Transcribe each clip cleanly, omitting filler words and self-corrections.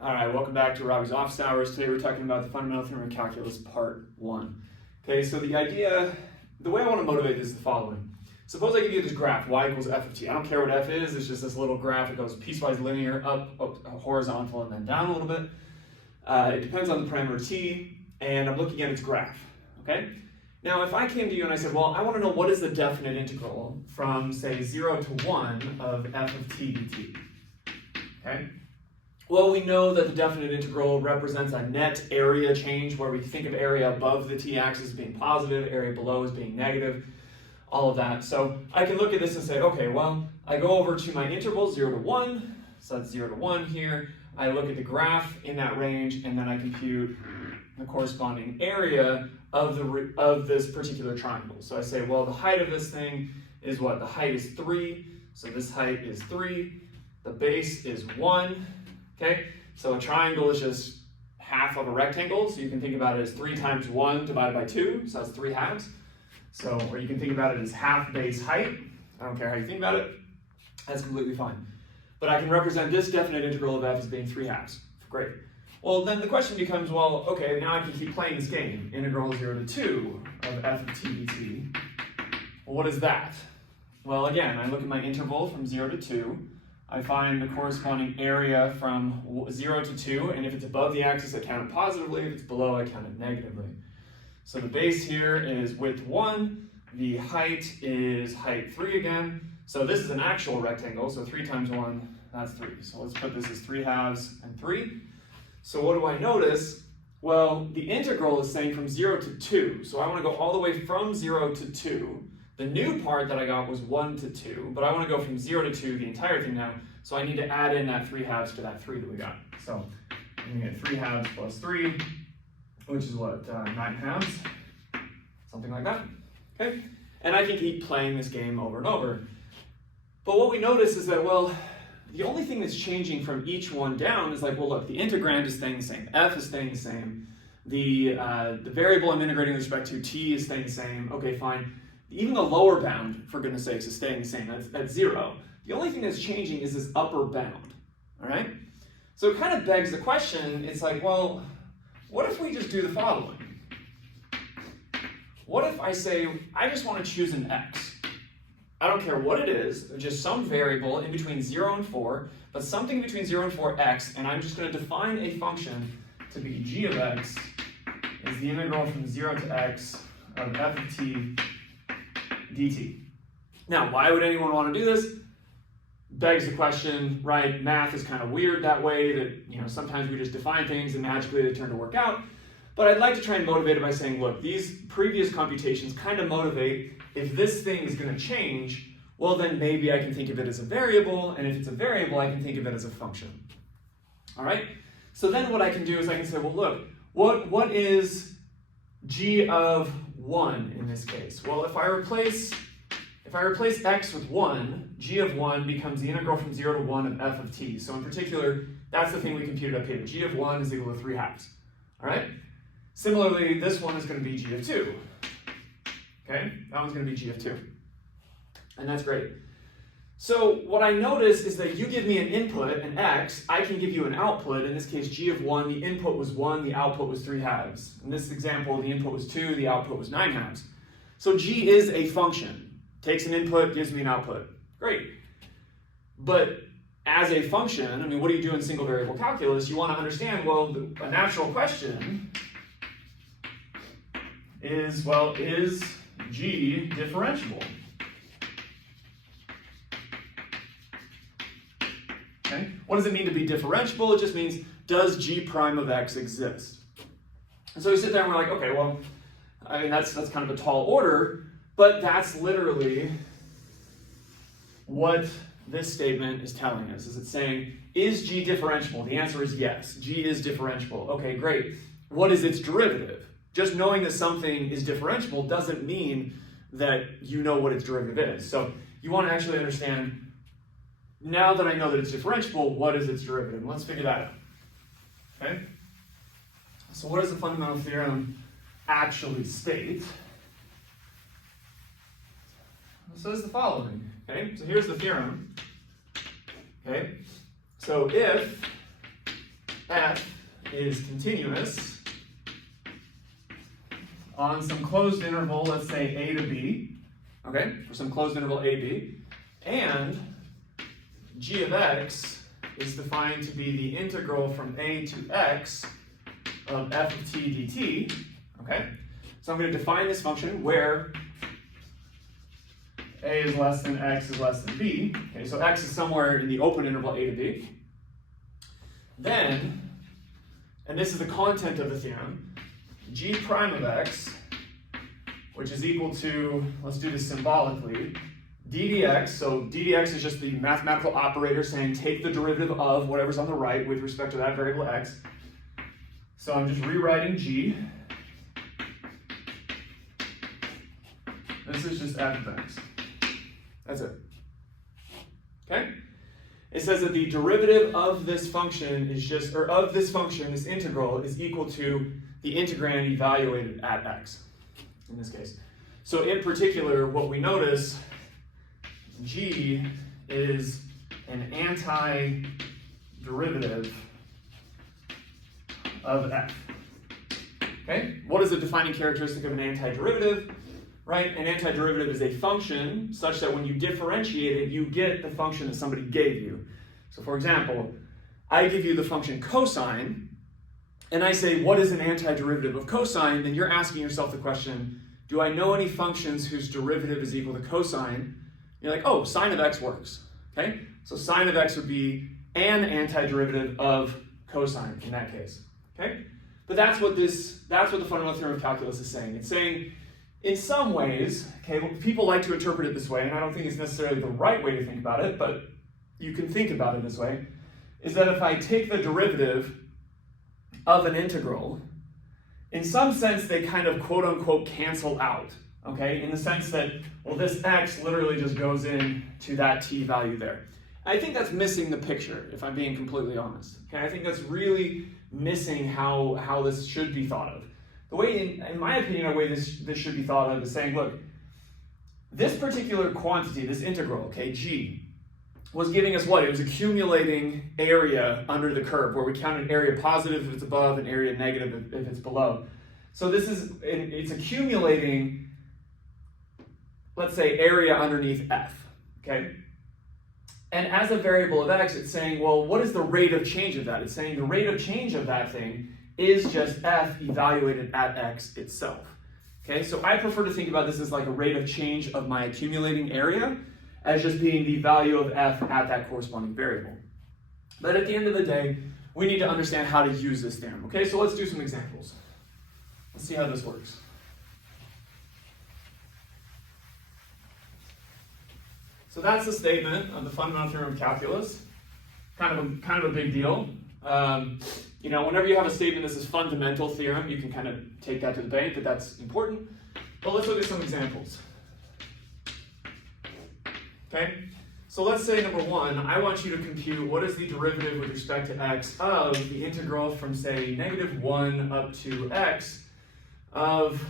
All right, welcome back to Robbie's Office Hours. Today we're talking about the Fundamental Theorem of Calculus, Part 1. Okay, so the way I want to motivate this is the following. Suppose I give you this graph, y equals f of t. I don't care what f is, it's just this little graph. It goes piecewise linear, up, horizontal, and then down a little bit. It depends on the parameter t, and I'm looking at its graph, okay? Now, if I came to you and I said, well, I want to know what is the definite integral from, say, 0 to 1 of f of t dt, okay? Well, we know that the definite integral represents a net area change where we think of area above the t-axis as being positive, area below as being negative, all of that. So I can look at this and say, okay, well, I go over to my interval 0 to 1, so that's 0 to 1 here. I look at the graph in that range, and then I compute the corresponding area of this particular triangle. So I say, well, the height of this thing is what? The height is 3, so this height is 3. The base is 1. Okay, so a triangle is just half of a rectangle, so you can think about it as 3 times 1 divided by 2, so that's 3 halves. So, or you can think about it as half base height. I don't care how you think about it, that's completely fine. But I can represent this definite integral of f as being 3 halves. Great. Well, then the question becomes, well, okay, now I can keep playing this game. Integral 0 to 2 of f of t dt. Well, what is that? Well, again, I look at my interval from 0 to 2. I find the corresponding area from 0 to 2, and if it's above the axis, I count it positively. If it's below, I count it negatively. So the base here is width 1. The height is height 3 again. So this is an actual rectangle, so 3 times 1, that's 3. So let's put this as 3 halves and 3. So what do I notice? Well, the integral is saying from 0 to 2. So I want to go all the way from 0 to 2. The new part that I got was 1 to 2, but I want to go from 0 to 2, the entire thing now, so I need to add in that 3 halves to that 3 that we got. So I'm going to get 3 halves plus 3, which is what, 9 halves, something like that, okay? And I can keep playing this game over and over. But what we notice is that, well, the only thing that's changing from each one down is like, well, look, the integrand is staying the same, f is staying the same, the variable I'm integrating with respect to t is staying the same, okay, fine. Even the lower bound, for goodness sakes, is staying the same. That's 0. The only thing that's changing is this upper bound, all right? So it kind of begs the question, it's like, well, what if we just do the following? What if I say, I just want to choose an x? I don't care what it is, just some variable in between 0 and 4, but something between 0 and 4, x, and I'm just going to define a function to be g of x is the integral from 0 to x of f of t dt. Now, why would anyone want to do this? Begs the question, right? Math is kind of weird that way, that sometimes we just define things and magically they turn to work out. But I'd like to try and motivate it by saying, look, these previous computations kind of motivate, if this thing is going to change, well then maybe I can think of it as a variable, and if it's a variable, I can think of it as a function. All right? So then what I can do is I can say, well, look, what is g of 1 in this case? Well, if I replace x with 1, g of 1 becomes the integral from 0 to 1 of f of t. So in particular, that's the thing we computed up here. g of 1 is equal to 3 halves. All right? Similarly, this one is going to be g of 2. Okay? That one's going to be g of 2. And that's great. So what I notice is that you give me an input, an x, I can give you an output. In this case, g of 1, the input was 1, the output was 3 halves. In this example, the input was 2, the output was 9 halves. So g is a function. Takes an input, gives me an output. Great. But as a function, I mean, what do you do in single variable calculus? You want to understand, well, a natural question is, well, is g differentiable? Okay. What does it mean to be differentiable? It just means, does g prime of x exist? And so we sit there and we're like, okay, well, I mean, that's kind of a tall order, but that's literally what this statement is telling us. Is it saying, is g differentiable? The answer is yes, g is differentiable. Okay, great. What is its derivative? Just knowing that something is differentiable doesn't mean that you know what its derivative is. So you want to actually understand, now that I know that it's differentiable, what is its derivative? Let's figure that out. Okay? So what does the fundamental theorem actually state? It says the following. Okay? So here's the theorem. Okay? So if f is continuous on some closed interval, let's say a to b, okay, for some closed interval a, b, and g of x is defined to be the integral from a to x of f of t dt, okay? So I'm going to define this function where a is less than x is less than b, okay, so x is somewhere in the open interval a to b. Then, and this is the content of the theorem, g prime of x, which is equal to, let's do this symbolically, d dx, so d dx is just the mathematical operator saying take the derivative of whatever's on the right with respect to that variable x. So I'm just rewriting g. This is just f of x. That's it. Okay? It says that the derivative of this function is just, or of this function, this integral, is equal to the integrand evaluated at x, in this case. So in particular, what we notice, g is an antiderivative of f. Okay? What is the defining characteristic of an antiderivative? Right? An antiderivative is a function such that when you differentiate it, you get the function that somebody gave you. So for example, I give you the function cosine, and I say, what is an antiderivative of cosine? Then you're asking yourself the question, do I know any functions whose derivative is equal to cosine? You're like, oh, sine of x works. Okay? So sine of x would be an antiderivative of cosine in that case. Okay? But that's what the fundamental theorem of calculus is saying. It's saying, in some ways, okay, well, people like to interpret it this way, and I don't think it's necessarily the right way to think about it, but you can think about it this way, is that if I take the derivative of an integral, in some sense they kind of quote unquote cancel out, okay, in the sense that, well, this x literally just goes in to that t value there. I think that's missing the picture, if I'm being completely honest. Okay, I think that's really missing how this should be thought of. The way, in my opinion, the way this should be thought of is saying, look, this particular quantity, this integral, okay, g, was giving us what? It was accumulating area under the curve, where we counted area positive if it's above and area negative if it's below. So this is, it's accumulating, let's say, area underneath f, okay? And as a variable of x, it's saying, well, what is the rate of change of that? It's saying the rate of change of that thing is just f evaluated at x itself. Okay, so I prefer to think about this as like a rate of change of my accumulating area as just being the value of f at that corresponding variable. But at the end of the day, we need to understand how to use this theorem. Okay, so let's do some examples. Let's see how this works. So that's the statement of the fundamental theorem of calculus. Kind of a big deal. You know, whenever you have a statement that says fundamental theorem, you can kind of take that to the bank, that that's important. But let's look at some examples. Okay, so let's say number one, I want you to compute what is the derivative with respect to x of the integral from, say, -1 up to x of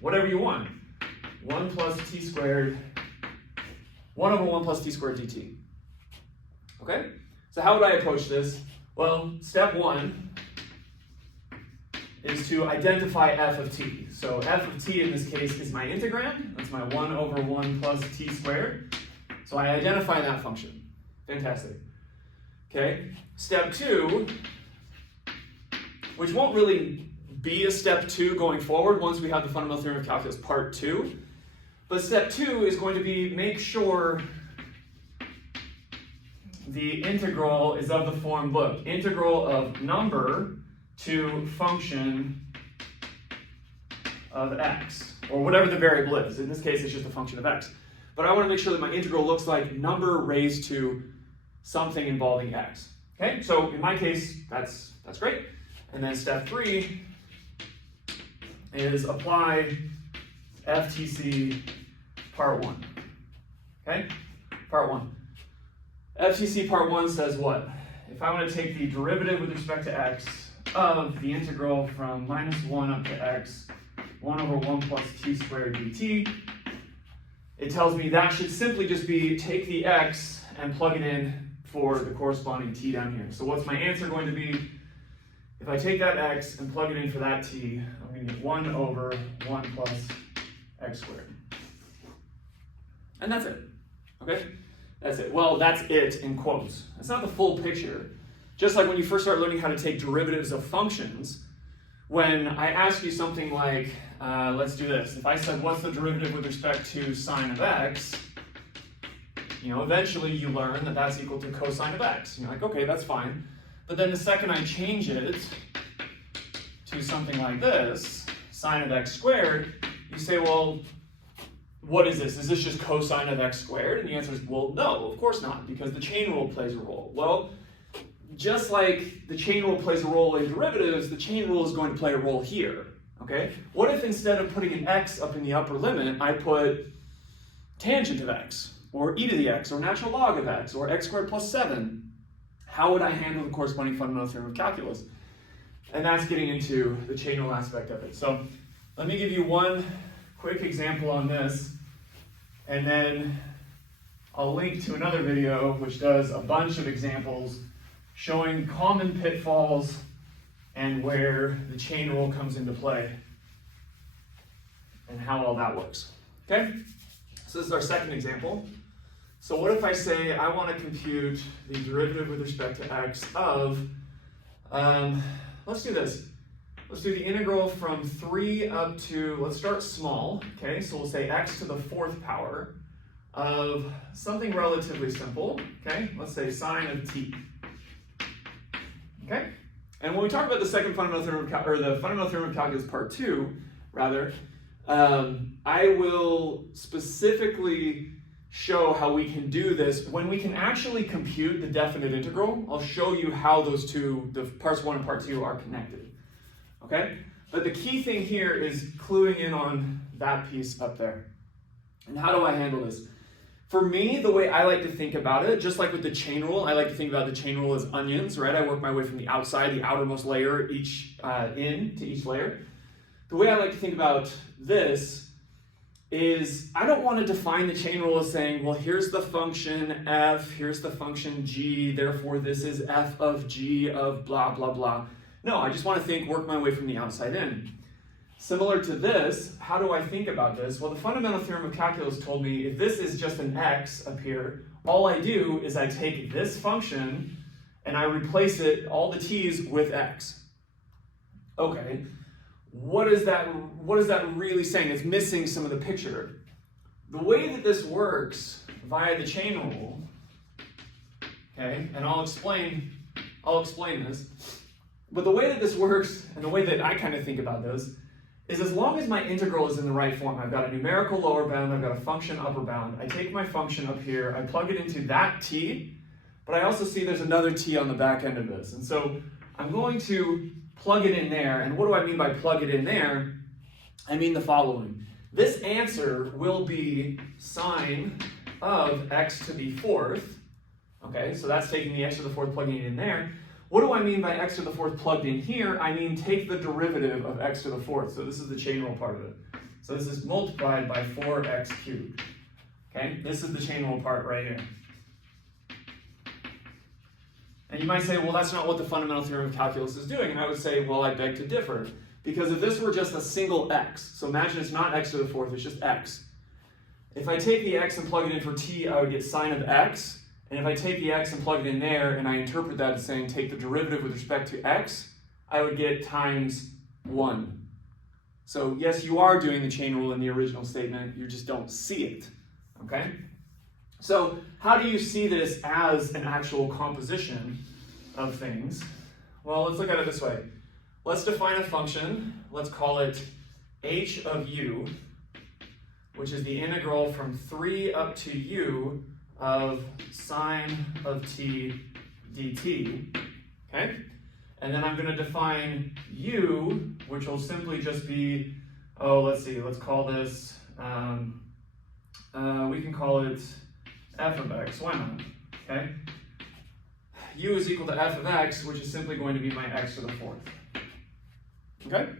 whatever you want. 1 plus t squared, 1 over 1 plus t squared dt. Okay, so how would I approach this? Well, step one is to identify f of t. So f of t in this case is my integrand. That's my 1 over 1 plus t squared. So I identify that function. Fantastic. Okay, step two, which won't really be a step two going forward once we have the fundamental theorem of calculus part 2. But step two is going to be make sure the integral is of the form, look, integral of number to function of x, or whatever the variable is. In this case, it's just a function of x. But I want to make sure that my integral looks like number raised to something involving x. Okay, so in my case, that's great. And then step three is apply FTC part 1. Okay, part 1. FTC part 1 says what? If I want to take the derivative with respect to x of the integral from -1 up to x, 1 over 1 plus t squared dt, it tells me that should simply just be take the x and plug it in for the corresponding t down here. So what's my answer going to be? if I take that x and plug it in for that t, I'm going to get 1 over 1 plus x squared. And that's it. Okay? That's it. Well, that's it in quotes. It's not the full picture. Just like when you first start learning how to take derivatives of functions, when I ask you something like, let's do this. If I said, what's the derivative with respect to sine of x? You know, eventually you learn that that's equal to cosine of x. You're like, okay, that's fine. But then the second I change it to something like this, sine of x squared, you say, well, what is this? Is this just cosine of x squared? And the answer is, well, no, of course not, because the chain rule plays a role. Well, just like the chain rule plays a role in derivatives, the chain rule is going to play a role here, okay? What if instead of putting an x up in the upper limit, I put tangent of x, or e to the x, or natural log of x, or x squared plus 7? How would I handle the corresponding fundamental theorem of calculus? And that's getting into the chain rule aspect of it. So let me give you one quick example on this, and then I'll link to another video which does a bunch of examples showing common pitfalls and where the chain rule comes into play and how all that works. Okay? So this is our second example. So what if I say I want to compute the derivative with respect to x of, let's do this. Let's do the integral from 3 up to, let's start small, okay? So we'll say x to the 4th power of something relatively simple, okay? Let's say sine of t. Okay? And when we talk about the second fundamental theorem or the fundamental theorem of calculus part 2, rather, I will specifically show how we can do this. When we can actually compute the definite integral, I'll show you how those two, the parts 1 and part 2, are connected. Okay? But the key thing here is cluing in on that piece up there. And how do I handle this? For me, the way I like to think about it, just like with the chain rule, I like to think about the chain rule as onions, right? I work my way from the outside, the outermost layer, in to each layer. The way I like to think about this is I don't want to define the chain rule as saying, well, here's the function f, here's the function g, therefore this is f of g of blah, blah, blah. No, I just want to work my way from the outside in. Similar to this, how do I think about this? Well, the fundamental theorem of calculus told me if this is just an x up here, all I do is I take this function and I replace it, all the t's, with x. Okay, what is that really saying? It's missing some of the picture. The way that this works via the chain rule, okay, and I'll explain this, but the way that this works and the way that I kind of think about this is as long as my integral is in the right form, I've got a numerical lower bound, I've got a function upper bound, I take my function up here, I plug it into that t, but I also see there's another t on the back end of this. And so I'm going to plug it in there, and what do I mean by plug it in there? I mean the following. This answer will be sine of x to the 4th, okay, so that's taking the x to the 4th, plugging it in there. What do I mean by x to the 4th plugged in here? I mean take the derivative of x to the 4th. So this is the chain rule part of it. So this is multiplied by 4x cubed. Okay, this is the chain rule part right here. And you might say, well, that's not what the fundamental theorem of calculus is doing. And I would say, well, I beg to differ. Because if this were just a single x, so imagine it's not x to the 4th, it's just x. If I take the x and plug it in for t, I would get sine of x. And if I take the x and plug it in there, and I interpret that as saying take the derivative with respect to x, I would get times 1. So yes, you are doing the chain rule in the original statement, you just don't see it, okay? So how do you see this as an actual composition of things? Well, let's look at it this way. Let's define a function, let's call it h of u, which is the integral from 3 up to u of sine of t dt, okay? And then I'm going to define u, which will simply just be, let's call this, we can call it f of x, why not, okay? U is equal to f of x, which is simply going to be my x to the 4th, okay?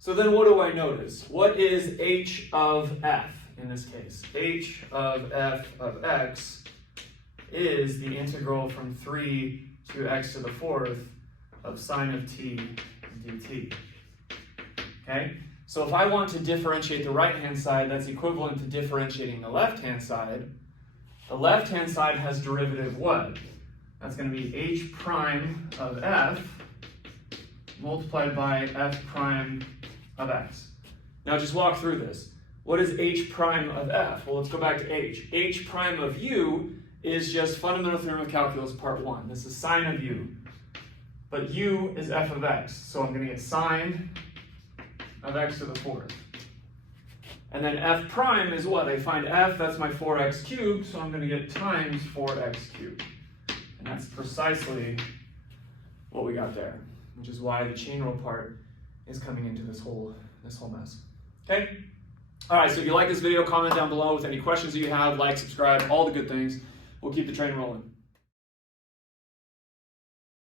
So then what do I notice? What is h of f? In this case, h of f of x is the integral from 3 to x to the 4th of sine of t dt. Okay? So if I want to differentiate the right-hand side, that's equivalent to differentiating the left-hand side. The left-hand side has derivative what? That's going to be h prime of f multiplied by f prime of x. Now just walk through this. What is h prime of f? Well, let's go back to h. H prime of u is just fundamental theorem of calculus part 1. This is sine of u. But u is f of x. So I'm going to get sine of x to the 4th. And then f prime is what? I find f, that's my 4x cubed, so I'm going to get times 4x cubed. And that's precisely what we got there, which is why the chain rule part is coming into this whole mess. Okay? All right, so if you like this video, comment down below with any questions that you have, like, subscribe, all the good things. We'll keep the train rolling.